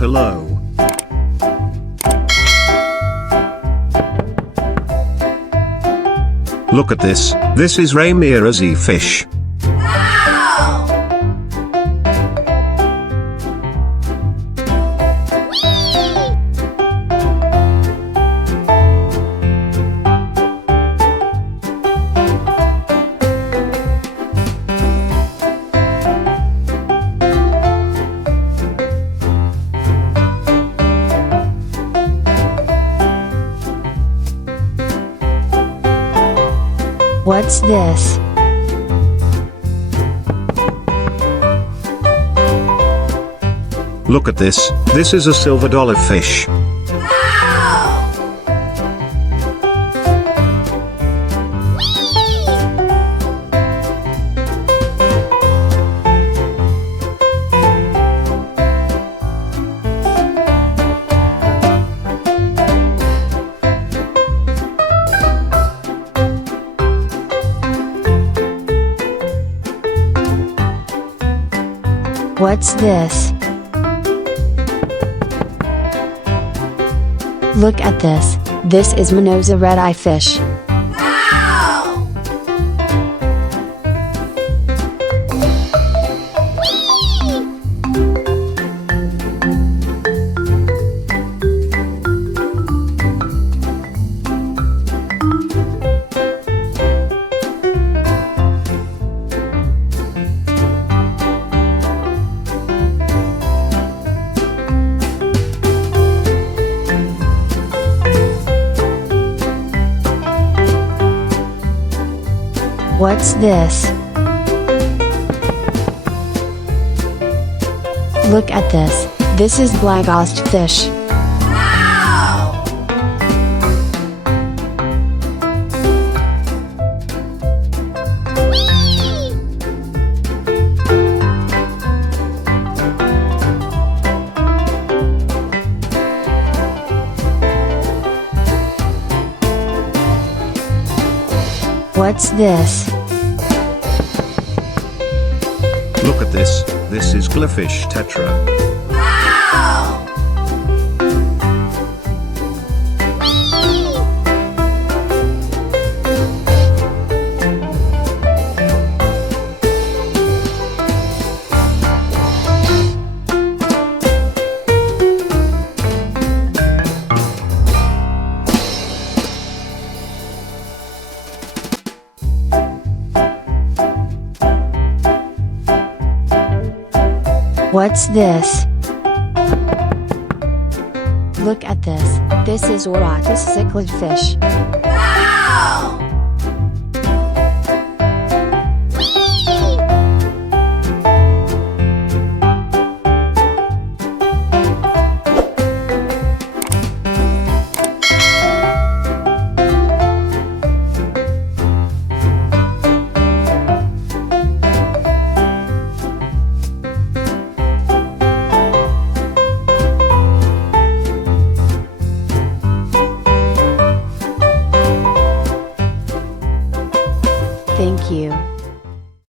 Hello. Look at this. This is Ramirez fish. Wow! What's this? Look at this. This is a silver dollar fish. Wow! What's this? Look at this. This is Minosa red-eye fish. Wow! What's this? Look at this. This is black ost fish. Wow! What's this? Look at this. This is goldfish tetra. Wow! What's this? Look at this. This is Oratus cichlid fish.